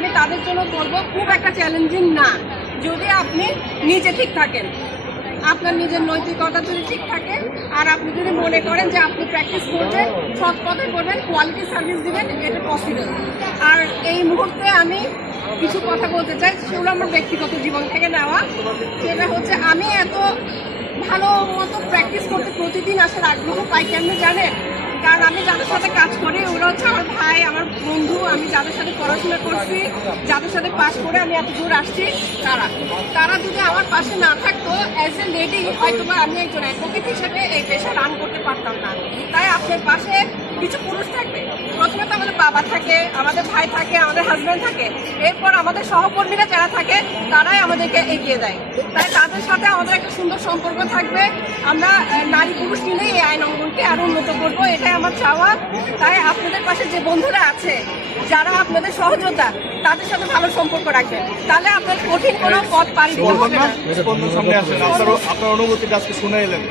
আমি তাদের জন্য করব। খুব একটা চ্যালেঞ্জিং না যদি আপনি নিজে ঠিক থাকেন, আপনার নিজের নৈতিকতা যদি ঠিক থাকে, আর আপনি যদি মনে করেন যে আপনি প্র্যাকটিস করবেন, সৎ পথে করবেন, কোয়ালিটি সার্ভিস দিবেন, এটা পসিবল। আর এই মুহূর্তে আমি কিছু কথা বলতে চাই, সেগুলো আমার ব্যক্তিগত জীবন থেকে নেওয়া। সেটা হচ্ছে আমি এত ভালো মতো প্র্যাকটিস করতে প্রতিদিন আসার আগ্রহ পাই কেমনি জানেন? কারণ আমি যাদের সাথে কাজ করি ওরা হচ্ছে আমার ভাই, আমার বন্ধু, আমি যাদের সাথে পড়াশোনা করছি, যাদের সাথে পাস করে আমি এত দূর আসছি, তারা যদি আমার পাশে না থাকতো, অ্যাজ এ লেডি হয়তো বা আমি একজন অ্যাডভোকেট হিসেবে এই পেশা রান করতে পারতাম না। তাই আপনার পাশে কিছু পুরুষ থাকবে। প্রথমে তো আমাদের বাবা থাকে, আমাদের ভাই থাকে, আমাদের হাজব্যান্ড থাকে, এরপর আমাদের সহকর্মীরা যারা থাকে তারাই আমাদেরকে এগিয়ে দেয়। তাই তাদের সাথে আমাদের একটা সুন্দর সম্পর্ক থাকবে। আমরা নারী পুরুষ মিলে এই আইন অঙ্গনকে আরো উন্নত করবো, এটাই আমার চাওয়া। তাই আপনাদের পাশে যে বন্ধুরা আছে, যারা আপনাদের সহযোদ্ধা, তাদের সাথে ভালো সম্পর্ক রাখবেন, তাহলে আপনার কঠিন কোনো পথ পাড়ি দিতে হবে না। আপনার অনুভূতিটা আজকে শুনে এলেন।